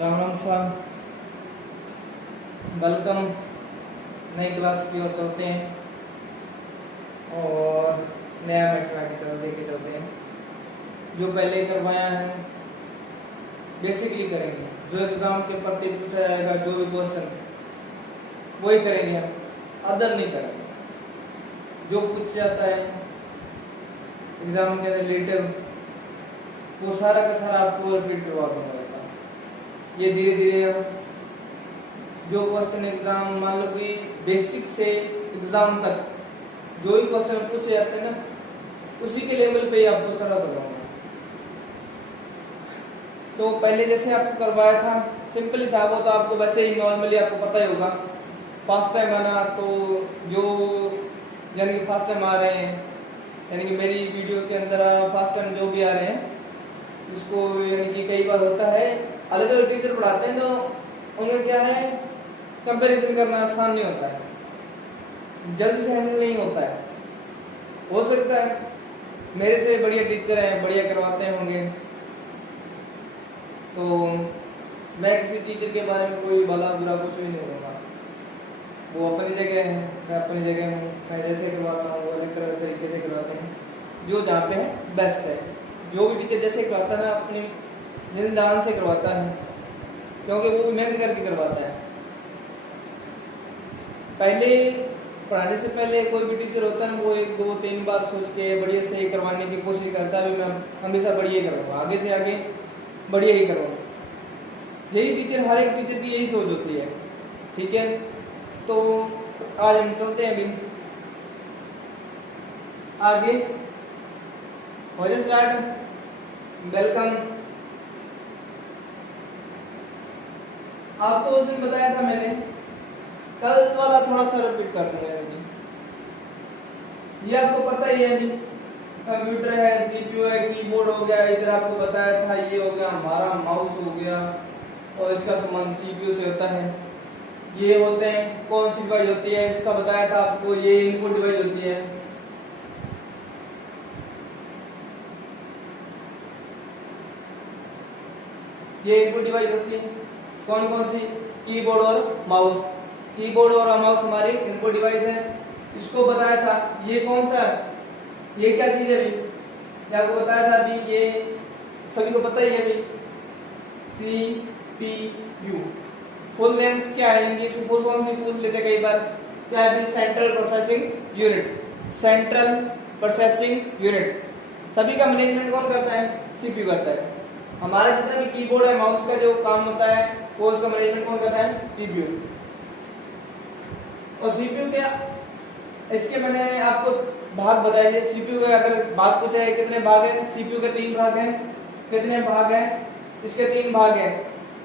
राम राम साहब, वेलकम। नई क्लास की ओर चलते हैं और नया मैटर लेके चलते हैं। जो पहले करवाया है बेसिकली करेंगे, जो एग्ज़ाम के प्रति पूछा जाएगा जो भी क्वेश्चन वही करेंगे हम, अदर नहीं करेंगे। जो पूछ जाता है एग्ज़ाम के रिलेटिव वो सारा का सारा आपको रिपीट करवा दूंगा। ये धीरे धीरे जो क्वेश्चन एग्जाम मान लो कि बेसिक से एग्जाम तक जो भी क्वेश्चन पूछे जाते हैं ना उसी के लेवल पे ही आपको सारा करवाऊंगा। तो पहले जैसे आपको करवाया था सिंपल ही था, वो तो आपको वैसे ही नॉर्मली आपको पता ही होगा। फर्स्ट टाइम आना तो जो यानी कि फर्स्ट टाइम आ रहे हैं, यानी कि मेरी वीडियो के अंदर फर्स्ट टाइम जो भी आ रहे हैं जिसको यानी कि कई बार होता है अलग अलग टीचर पढ़ाते हैं तो उनका क्या है कंपैरिजन करना आसान नहीं होता है, जल्दी से हैंडल नहीं होता है। हो सकता है मेरे से बढ़िया टीचर हैं, बढ़िया करवाते होंगे, तो मैं किसी टीचर के बारे में कोई भला बुरा कुछ भी नहीं बोलूँगा। वो अपनी जगह है, मैं अपनी जगह हूँ। मैं जैसे करवाता हूँ वो अलग तरीके से करवाते हैं, जो जहाँ पे है बेस्ट है। जो भी टीचर जैसे करवाता है ना अपनी दिलदान से करवाता है, क्योंकि वो मेहनत करके करवाता है। पहले पढ़ाने से पहले कोई भी टीचर होता है वो 1 2 3 बार सोच के बढ़िया से करवाने की कोशिश करता है। मैं हमेशा बढ़िया करूँगा, आगे से आगे बढ़िया ही करूँगा। यही टीचर हर एक टीचर की यही सोच होती है, ठीक है। तो आज हम चलते हैं अभी आगे। हो जाए स्टार्ट। वेलकम। आपको उस दिन बताया था मैंने, कल वाला थोड़ा सा रिपीट कर दूंगा। ये आपको पता ही है, कंप्यूटर है, सीपीयू है, कीबोर्ड हो गया, इधर आपको बताया था ये हो गया हमारा माउस हो गया और इसका संबंध सीपीयू से होता है। ये होते हैं कौन सी डिवाइस होती है, इसका बताया था आपको, ये इनपुट डिवाइस होती है। ये इनपुट डिवाइस होती है कौन कौन सी, कीबोर्ड और माउस। कीबोर्ड और माउस हमारी इनपुट डिवाइस है। इसको बताया था ये कौन सा है, ये क्या चीज है अभी आपको बताया था। अभी ये सभी को पता ही है अभी, सीपीयू फुल लेंथ क्या है, यानी इसको फुल फॉर्म से पूछ लेते कई बार, क्या है central processing unit. Central processing unit सभी का मैनेजमेंट कौन करता है, सीपीयू करता है। हमारा जितना भी कीबोर्ड है माउस का जो काम होता है वो उसका मैनेजमेंट कौन करता है, सीपीयू। और सीपीयू क्या, इसके मैंने आपको भाग बताए थे। सीपीयू के अगर भाग पूछा है कितने भाग है, सीपीयू के 3 भाग हैं। कितने भाग हैं, इसके 3 भाग हैं।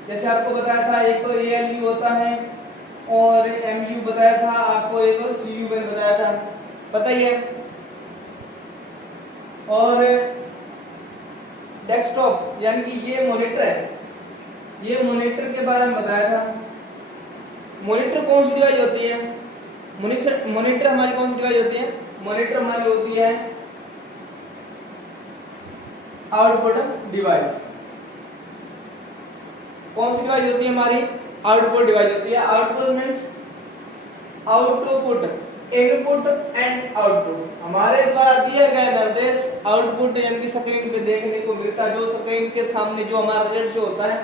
जैसे आपको बताया था एक तो एएलयू होता है और एमयू बताया था आपको, एक और सीयू मैंने बताया था, पता ही है। और डेस्कटॉप यानी कि ये मॉनिटर है, ये मॉनिटर के बारे में बताया था। मॉनिटर कौन सी डिवाइस होती है, मॉनिटर हमारी कौन सी डिवाइस होती है, मॉनिटर हमारी होती है आउटपुट डिवाइस। कौन सी डिवाइस होती है हमारी, आउटपुट डिवाइस होती है। Output means output, input and output. हमारे द्वारा दिया गया निर्देश आउटपुट यानी कि स्क्रीन पे देखने को मिलता है, जो स्क्रीन के सामने जो हमारा रिजल्ट शो होता है,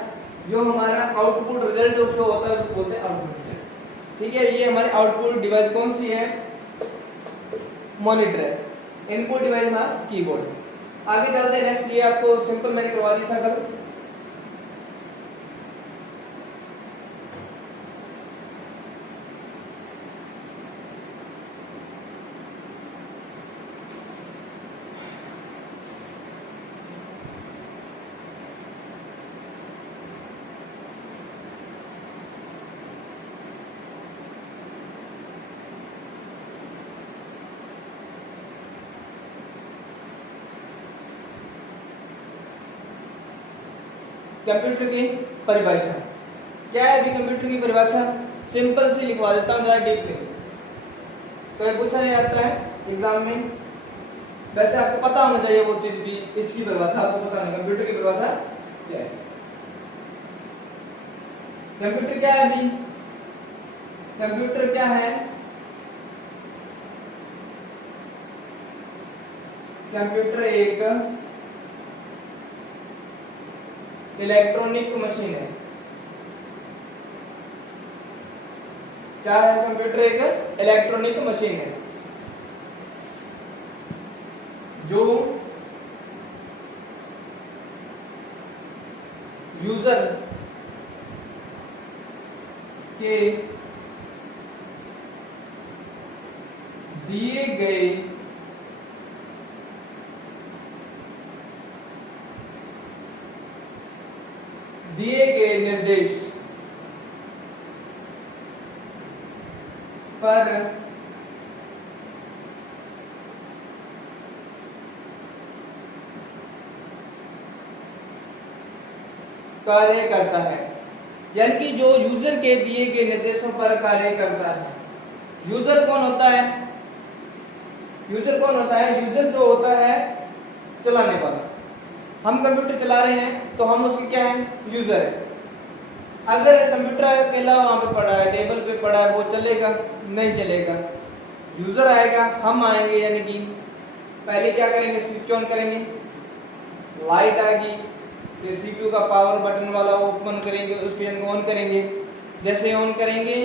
जो हमारा आउटपुट रिजल्ट शो होता है उसको बोलते हैं आउटपुट। ठीक है, ये हमारी आउटपुट डिवाइस कौन सी है, मॉनिटर है। इनपुट डिवाइस हमारा कीबोर्ड। आगे चलते हैं नेक्स्ट। ये आपको सिंपल मैंने करवा दिया था कल। कंप्यूटर की परिभाषा क्या है। अभी कंप्यूटर की परिभाषा सिंपल से लिखवा देता हूँ ज्यादा डीप में, तो ये पूछा नहीं जाता है एग्जाम में। वैसे आपको पता होना चाहिए वो चीज भी, इसकी परिभाषा आपको पता नहीं कंप्यूटर की परिभाषा क्या है। कंप्यूटर क्या है अभी? कंप्यूटर क्या है? कंप्यूटर एक इलेक्ट्रॉनिक मशीन है। क्या है? कंप्यूटर एक इलेक्ट्रॉनिक मशीन है जो यूजर के दिए गए निर्देश पर कार्य करता है। यानी कि जो यूजर के दिए गए निर्देशों पर कार्य करता है। यूजर कौन होता है? यूजर कौन होता है? यूजर जो होता है चलाने वाला। हम कंप्यूटर चला रहे हैं तो हम उसके क्या है? यूजर है। अगर कंप्यूटर अकेला वहां पे पड़ा है, टेबल पे पड़ा है, वो चलेगा? नहीं चलेगा। यूजर आएगा, हम आएंगे, यानी कि पहले क्या करेंगे? स्विच ऑन करेंगे, लाइट आएगी, फिर सीपीयू का पावर बटन वाला ओपन करेंगे, उसको ऑन करेंगे। जैसे ऑन करेंगे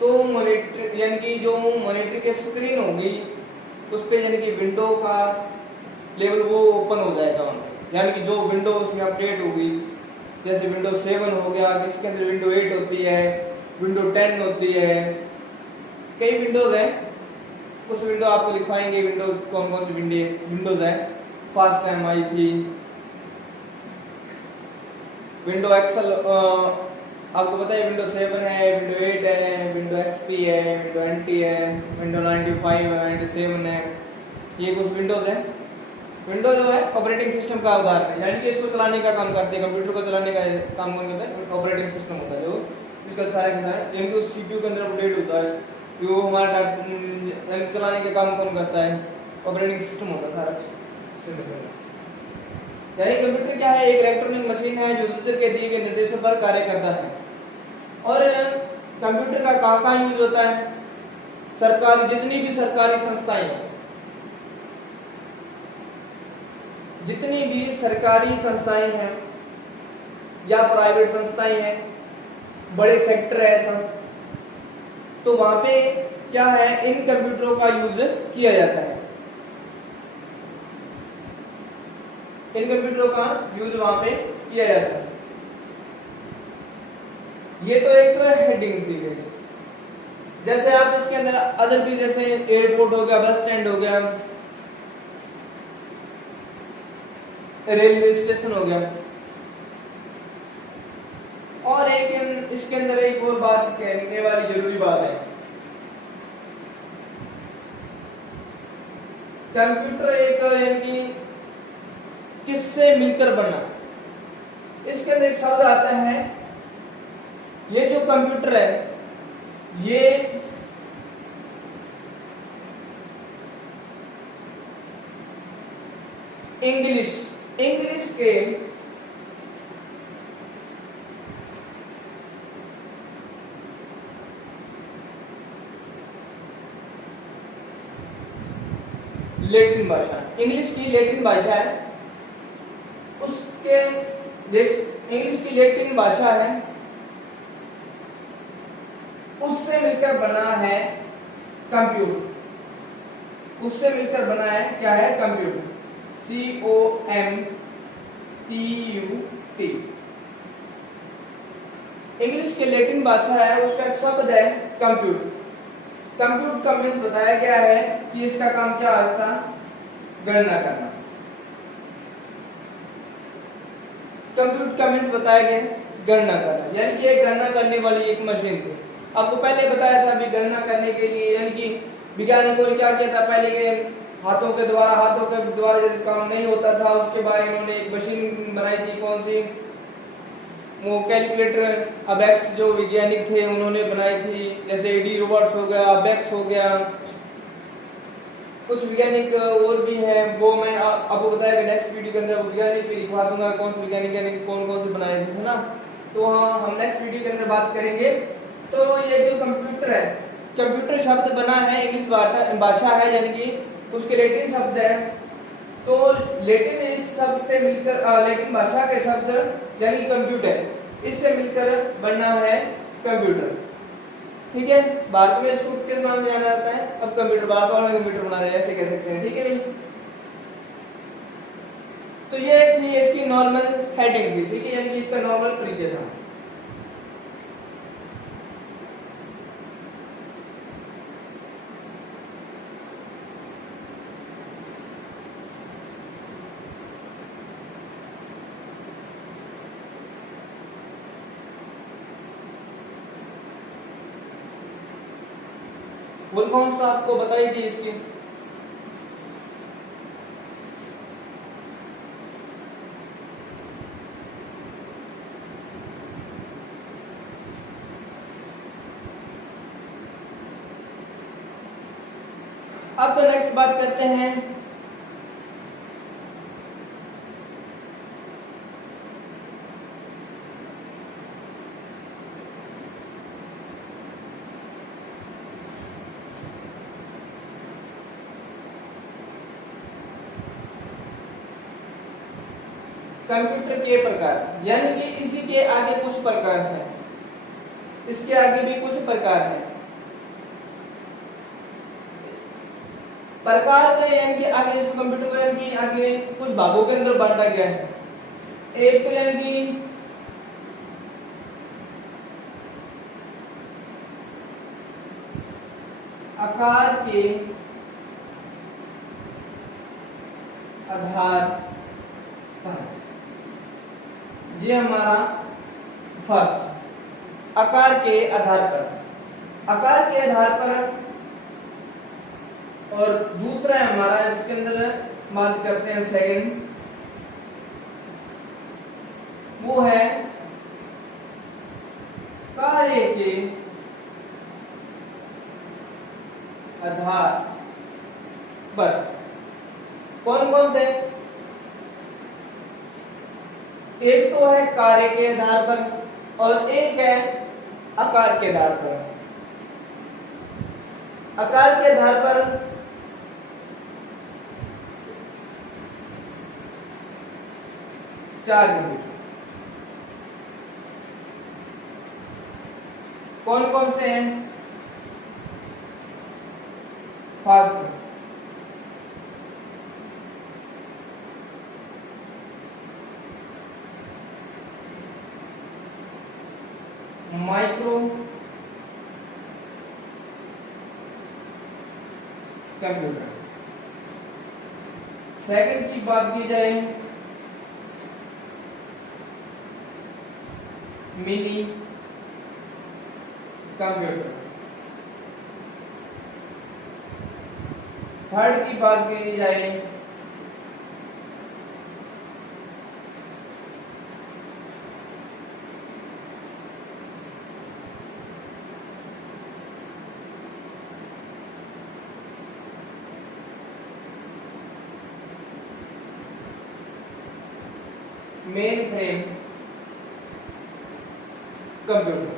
तो मॉनिटर, यानी कि जो मॉनिटर की स्क्रीन होगी उस पे यानी कि विंडो का लेवल वो ओपन हो जाएगा वहां पे। यानी कि जो विंडो उसमें अपडेट होगी, जैसे विंडो 7 हो गया, जिसके अंदर विंडो 8 होती है, विंडो 10 होती है, कई विंडोज है। उस विंडो आपको दिखाएंगे विंडोज कौन कौन सी विंडोज है। फर्स्ट टाइम आई थी विंडो एक्सेल, आपको पता है विंडो 7 है, विंडो 8 है, विंडो एक्सपी है, विंडो एनटी है, विंडो 95 है, 97 है। ये कुछ विंडोज है। विंडोज जो है ऑपरेटिंग सिस्टम का उदाहरण है, यानी कि इसको चलाने का काम करते हैं। कंप्यूटर को चलाने का काम कौन करता है? ऑपरेटिंग सिस्टम होता है, जो इसका सारा यानी कि उस सीपीयू के अंदर अपडेट होता है, जो हमारा चलाने का काम कौन करता है? ऑपरेटिंग सिस्टम होता है सारा। यानी कंप्यूटर क्या है? एक इलेक्ट्रॉनिक मशीन है जो यूजर के दिए गए निर्देशों पर कार्य करता है। और कंप्यूटर का कहाँ यूज होता है? सरकारी, जितनी भी सरकारी संस्थाएं हैं, जितनी भी सरकारी संस्थाएं हैं या प्राइवेट संस्थाएं हैं, बड़े सेक्टर है, तो वहां पे क्या है? इन कंप्यूटरों का यूज किया जाता है। इन कंप्यूटरों का यूज वहां पे किया जाता है। ये तो एक हेडिंग थी मेरी। जैसे आप इसके अंदर अदर भी, जैसे एयरपोर्ट हो गया, बस स्टैंड हो गया, रेलवे स्टेशन हो गया। और एक इसके अंदर एक और बात कहने वाली जरूरी बात है, कंप्यूटर एक यानी कि किससे मिलकर बना। इसके अंदर एक शब्द आता है, ये जो कंप्यूटर है ये इंग्लिश के लैटिन भाषा, इंग्लिश की लैटिन भाषा है, उसके इंग्लिश की लैटिन भाषा है, उससे मिलकर बना है कंप्यूटर। उससे मिलकर बना है क्या है? कंप्यूटर। COMPUT। इंग्लिश की लैटिन भाषा है, उसका एक शब्द है कंप्यूट। कंप्यूट का मीन्स बताया गया है कि इसका काम क्या होता है? गणना करना। कंप्यूट का मीन्स बताया गया गणना करना, यानी कि एक गणना करने वाली एक मशीन थी। आपको पहले बताया था अभी गणना करने के लिए, यानी कि वैज्ञानिकों ने क्या किया था? पहले के हाथों के द्वारा जब काम नहीं होता था, उसके बाद इन्होंने एक मशीन बनाई थी। कौन सी? वो कैलकुलेटर, अबेक्स, जो वैज्ञानिक थे उन्होंने बनाई थी। जैसे एडी रोबर्ट्स हो गया, अबेक्स हो गया, कुछ वैज्ञानिक और भी हैं, वो मैं आपको बताया नेक्स्ट वीडियो के अंदर वैज्ञानिक भी लिखवा दूंगा, कौन से वैज्ञानिक यानी कौन कौन से बनाए थे, है ना। तो हम नेक्स्ट वीडियो के अंदर बात करेंगे। तो ये जो कंप्यूटर है, कंप्यूटर शब्द बना है इंग्लिश भाषा है, यानी कि उसके लैटिन शब्द है। तो लैटिन इस शब्द से मिलकर लैटिन भाषा के शब्द यानी कंप्यूटर, इससे मिलकर बनना है कंप्यूटर। ठीक है, भारत में इसको किस नाम से जाना जाता है? अब कंप्यूटर, भारत वालों ने कंप्यूटर बना रहे हैं, ऐसे कह सकते हैं। ठीक है भाई, तो ये थी इसकी नॉर्मल हेडिंग भी। ठीक है, यानी कि इसका नॉर्मल परिचय था। फुल फॉर्म्स आपको बताई थी इसकी। अब नेक्स्ट बात करते हैं कंप्यूटर के प्रकार, यानी कि इसी के आगे कुछ प्रकार है, इसके आगे भी कुछ प्रकार है। प्रकार का यानी कि आगे इसको कंप्यूटर को यानी कि आगे कुछ भागों के अंदर बांटा गया है। एक तो यानी कि आकार के आधार पर, ये हमारा फर्स्ट, आकार के आधार पर, आकार के आधार पर। और दूसरा है हमारा, इसके अंदर बात करते हैं सेकंड, वो है कार्य के आधार पर। कौन कौन से? एक तो है कार्य के आधार पर और एक है आकार के आधार पर। आकार के आधार पर चार यूनिट। कौन कौन से हैं? फर्स्ट माइक्रो कंप्यूटर, सेकंड की बात की जाए मिनी कंप्यूटर, थर्ड की बात की जाए मेन फ्रेम कंप्यूटर।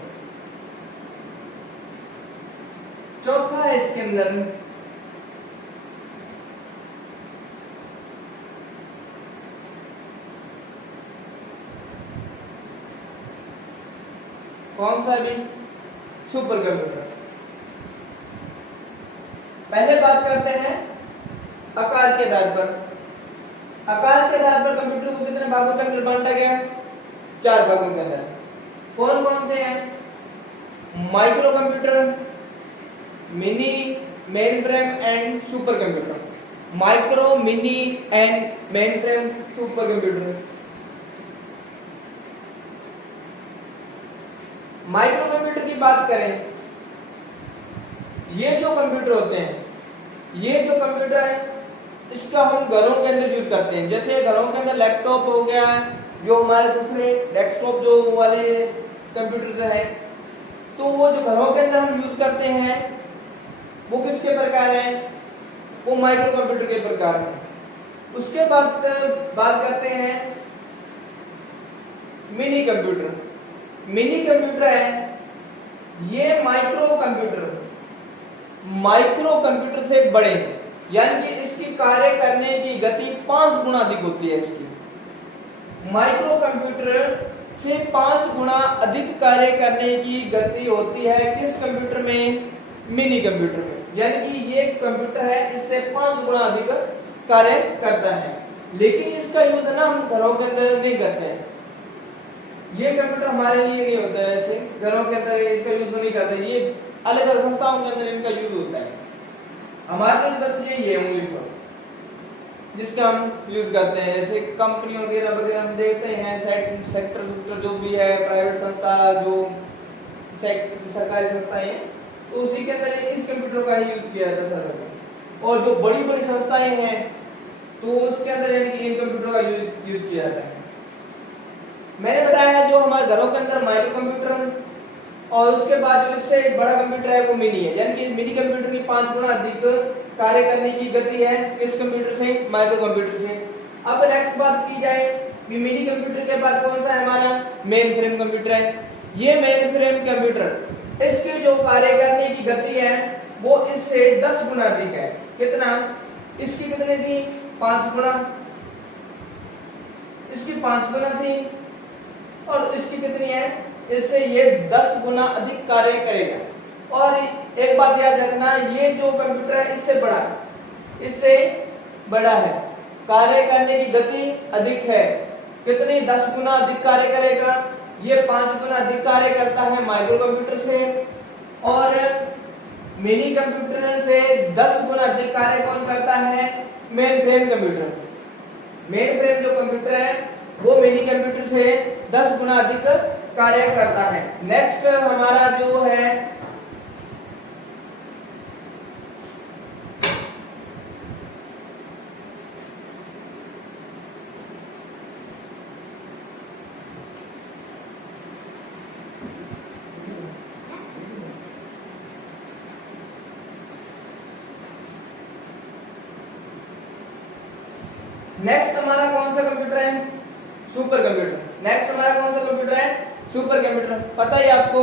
चौथा है इसके अंदर कौन सा भी? Super computer. पहले बात करते हैं आकार के आधार पर। आकार के आधार पर कंप्यूटर को कितने भागों के अंदर बांटा गया? चार भागों के अंदर। कौन कौन से हैं? Micro computer, mini, main frame and super computer. Micro, mini and main frame, super computer. Micro computer की बात करें, ये जो कंप्यूटर होते हैं, ये जो कंप्यूटर है इसका हम घरों के अंदर यूज करते हैं। जैसे घरों के अंदर लैपटॉप हो गया, जो हमारे दूसरे डेस्कटॉप जो वाले कंप्यूटर है, तो वो जो घरों के अंदर हम यूज करते हैं वो किसके प्रकार है? वो माइक्रो कंप्यूटर के प्रकार है। उसके बाद बात करते हैं मिनी कंप्यूटर। मिनी कंप्यूटर है ये माइक्रो कंप्यूटर से बड़े हैं, यानी कि इसकी कार्य करने की गति 5 गुना अधिक होती है। इसकी माइक्रो कंप्यूटर से 5 गुना अधिक कार्य करने की गति होती है किस कंप्यूटर में? मिनी कंप्यूटर में। यानी कि ये कंप्यूटर है इससे 5 गुना अधिक कार्य करता है, लेकिन इसका यूज है ना हम घरों के अंदर नहीं करते हैं। ये कंप्यूटर हमारे लिए नहीं होता है, ऐसे घरों के अंदर इसका यूज नहीं करते, ये अलग अलग संस्थाओं के अंदर इनका यूज होता है। हमारे लिए बस यही है ओनली फॉर जिसका हम यूज करते हैं। जैसे कंपनी वगैरह हम देखते हैं, सेक्टर जो भी है, प्राइवेट संस्था जो सरकारी संस्थाएं हैं, तो उसी के अंदर इस कंप्यूटर का ही यूज किया जाता है सर। और जो बड़ी बड़ी संस्थाएं हैं तो उसके अंदर इन कंप्यूटर का यूज किया जाता है। मैंने बताया है जो हमारे घरों के अंदर माइक्रो कंप्यूटर, और उसके बाद जो इससे बड़ा कंप्यूटर है वो मिनी है, यानी कि मिनी कंप्यूटर की 5 गुना अधिक कार्य करने की गति है किस कंप्यूटर से? माइक्रो कंप्यूटर से। अब नेक्स्ट बात की जाए, मिनी कंप्यूटर के बाद कौन सा है हमारा? मेन फ्रेम कंप्यूटर है। ये मेन फ्रेम कंप्यूटर, इसकी जो कार्य करने की गति है वो इससे 10 गुना अधिक है। कितना? इसकी कितनी थी? 5 गुना। इसकी 5 गुना थी, और इसकी कितनी है? इससे ये 10 गुना अधिक कार्य करेगा। और एक बात याद रखना, ये जो कंप्यूटर है इससे बड़ा है, कार्य करने की गति अधिक है। कितनी? 10 गुना अधिक कार्य करेगा। ये 5 गुना अधिक कार्य करता है माइक्रो कंप्यूटर से, और मिनी कंप्यूटर से 10 गुना अधिक कार्य कौन करता है? Main frame computer. Main frame जो कंप्यूटर है वो मिनी कंप्यूटर से 10 गुना अधिक कार्य करता है। नेक्स्ट हमारा जो है नेक्स्ट हमारा कौन सा कंप्यूटर है? Super computer. नेक्स्ट हमारा कौन सा कंप्यूटर है? Super computer. पता है आपको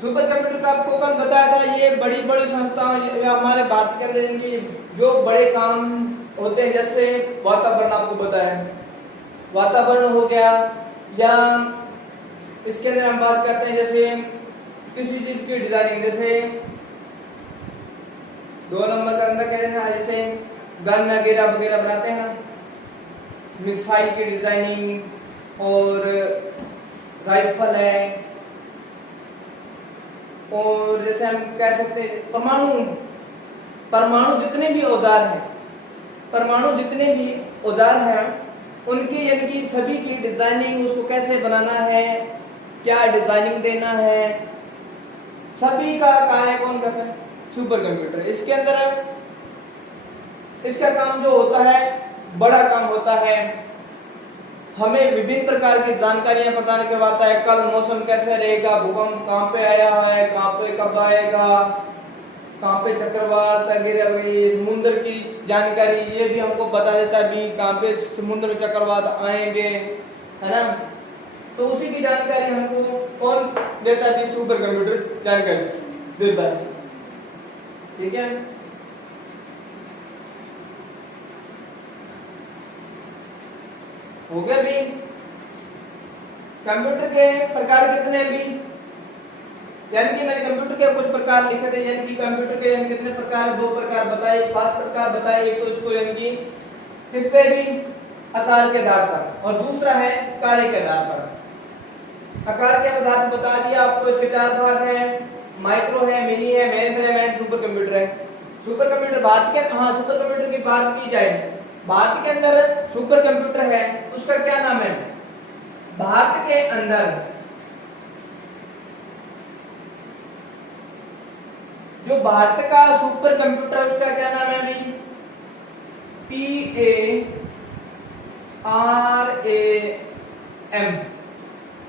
सुपर कंप्यूटर का आपको कल बताया था, ये बड़ी बड़ी संस्थाएं हमारे भारत के अंदर इनकी जो बड़े काम होते हैं, जैसे वातावरण आपको बताया, वातावरण हो गया, या इसके अंदर हम बात करते हैं जैसे किसी चीज की डिजाइनिंग, जैसे 2 नंबर का अंदर कहते हैं जैसे गन वगैरह बनाते हैं ना, मिसाइल की डिजाइनिंग, और राइफल है, और जैसे हम कह सकते हैं परमाणु जितने भी औजार हैं उनके यानी कि सभी की डिजाइनिंग, उसको कैसे बनाना है, क्या डिजाइनिंग देना है, सभी का कार्य कौन करता है? Super computer. इसके अंदर इसका काम जो होता है बड़ा काम होता है, हमें विभिन्न प्रकार की जानकारियां प्रदान करवाता है। कल मौसम कैसे रहेगा, भूकंप कहां पे आया है, कहां पे कब आएगा, कहां पे चक्रवात वगैरह, समुद्र की जानकारी ये भी हमको बता देता है भी कहां पे समुद्र में चक्रवात आएंगे, है ना। तो उसी की जानकारी हमको कौन देता है? सुपर कंप्यूटर जानकारी देता है। ठीक है, हो गया भी। कंप्यूटर के प्रकार कितने भी, यानी कि मैंने कंप्यूटर के कुछ प्रकार लिखे थे, यानी कि कंप्यूटर के कितने प्रकार है? 2 प्रकार बताए। फर्स्ट प्रकार बताए, एक तो इसको यानी कि किस पे भी आकार के आधार पर, और दूसरा है कार्य के आधार पर। आकार के आधार पर बता दिया आपको, इसके 4 भाग हैं, माइक्रो है, मिनी है, मेन फ्रेम है, सुपर कंप्यूटर है। सुपर कंप्यूटर भारत के, सुपर कंप्यूटर की बात की जाए, भारत के अंदर सुपर कंप्यूटर है, उसका क्या नाम है? भारत के अंदर जो भारत का सुपर कंप्यूटर उसका क्या नाम है अभी? PARAM।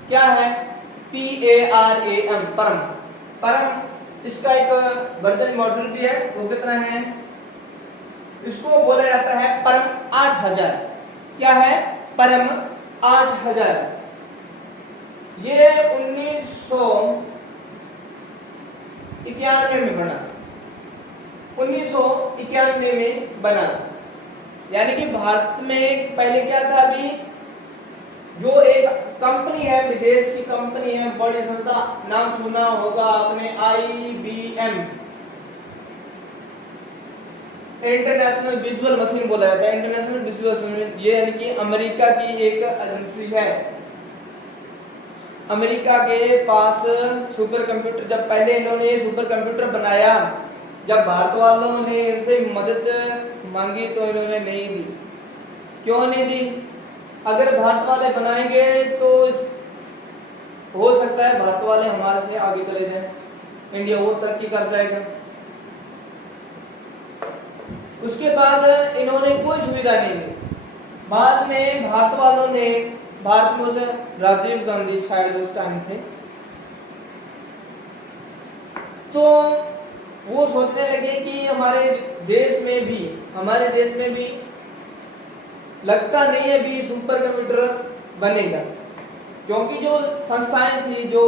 क्या है? PARAM, परम। इसका एक वर्जन मॉडल भी है, वो कितना है? इसको बोला जाता है परम 8000। क्या है? परम 8000। ये 1991 में बना, 1991 में बना। यानी कि भारत में पहले क्या था, अभी जो एक कंपनी है, विदेश की कंपनी है, बड़ी संस्था, नाम सुना होगा आपने, IBM, इंटरनेशनल विजुअल मशीन बोला जाता है, इंटरनेशनल विजुअल मशीन। ये यानी कि अमेरिका की एक एजेंसी है। अमेरिका के पास सुपर कंप्यूटर, जब पहले इन्होंने सुपर कंप्यूटर बनाया, जब भारत वालों ने इनसे मदद मांगी तो इन्होंने नहीं दी। क्यों नहीं दी? अगर भारत वाले बनाएंगे तो हो सकता है भारत वाले हमारे से आगे चले जाएं, इंडिया और तरक्की कर जाएगा। उसके बाद इन्होंने कोई सुविधा नहीं दी। बाद में भारत वालों ने, भारत में राजीव गांधी शायद उस टाइम थे, तो वो सोचने लगे कि हमारे देश में भी लगता नहीं है भी सुपर कंप्यूटर बनेगा। क्योंकि जो संस्थाएं थी जो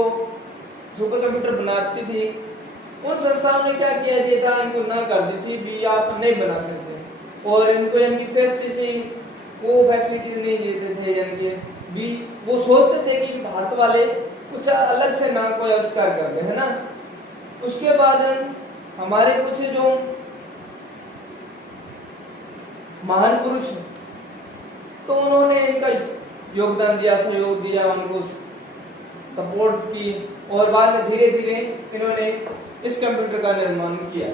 सुपर कंप्यूटर बनाती थी, उन संस्थाओं ने क्या किया था, इनको ना कर दी थी भी आप नहीं बना सकते, और इनको यानी फैसिलिटीज नहीं देते थे। यानी कि भी वो सोचते थे कि भारत वाले कुछ अलग से ना कोई आविष्कार कर दे, है ना। उसके बाद हमारे कुछ जो महान पुरुष, तो उन्होंने इनका योगदान दिया, सहयोग दिया, उनको सपोर्ट की, और बाद में धीरे धीरे इन्होंने इस कंप्यूटर का निर्माण किया।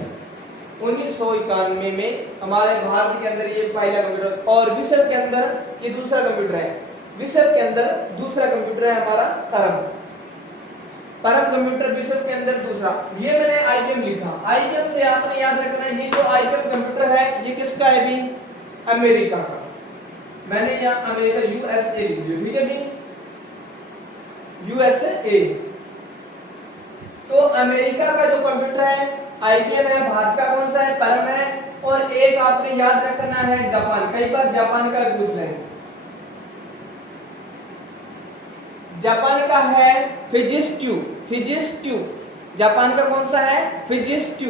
1991 में हमारे भारत के अंदर ये पहला कंप्यूटर, और विश्व के अंदर ये दूसरा कंप्यूटर है। विश्व के अंदर दूसरा कंप्यूटर है हमारा परम कंप्यूटर, विश्व के अंदर दूसरा। ये मैंने IBM लिखा, IBM से आपने याद रखना है, ये जो IBM कंप्यूटर है ये किसका है भी? अमेरिका का। मैंने यहाँ अमेरिका USA लिख दिया, ठीक है भी, USA। तो अमेरिका का जो कंप्यूटर है IBM है, भारत का कौन सा है? परम है। और एक आपने याद रखना है जापान, कई बार जापान का पूछ रहे हैं। जापान का है फिजिक्स जापान का कौन सा है? फिजिक्स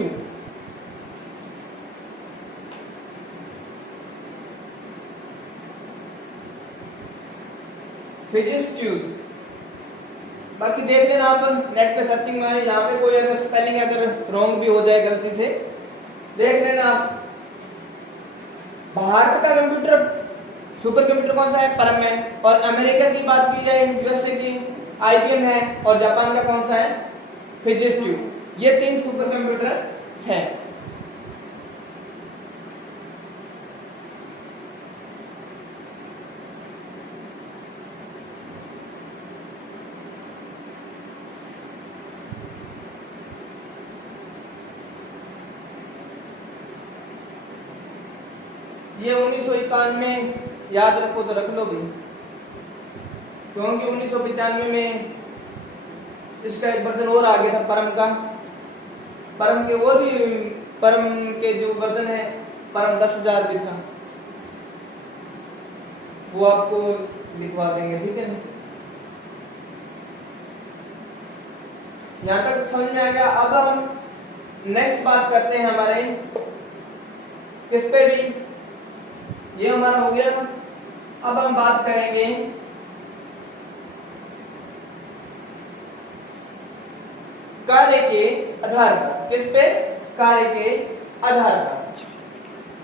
बाकी देख लेना आप नेट पे सर्चिंग में, यहाँ पे कोई अगर स्पेलिंग अगर रॉन्ग भी हो जाए गलती से देख लेना आप। भारत का कंप्यूटर सुपर कंप्यूटर कौन सा है? परम है। और अमेरिका की बात की जाए USA की IBM है, और जापान का कौन सा है? फिजिक्स। ये 3 सुपर कंप्यूटर है। ये 1991 में याद रखो तो रख लो भी, क्योंकि 1995 में इसका एक वर्जन और आ गया था परम का। परम के और भी, परम के जो वर्जन है, परम 10,000 भी था, वो आपको लिखवा देंगे, ठीक है। यहां तक समझ में आ गया। अब हम नेक्स्ट बात करते हैं हमारे किस पे भी, ये हमारा हो गया। अब हम बात करेंगे कार्य के आधार पर। किस पे? कार्य के आधार पर,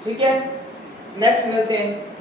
ठीक है। नेक्स्ट मिलते हैं।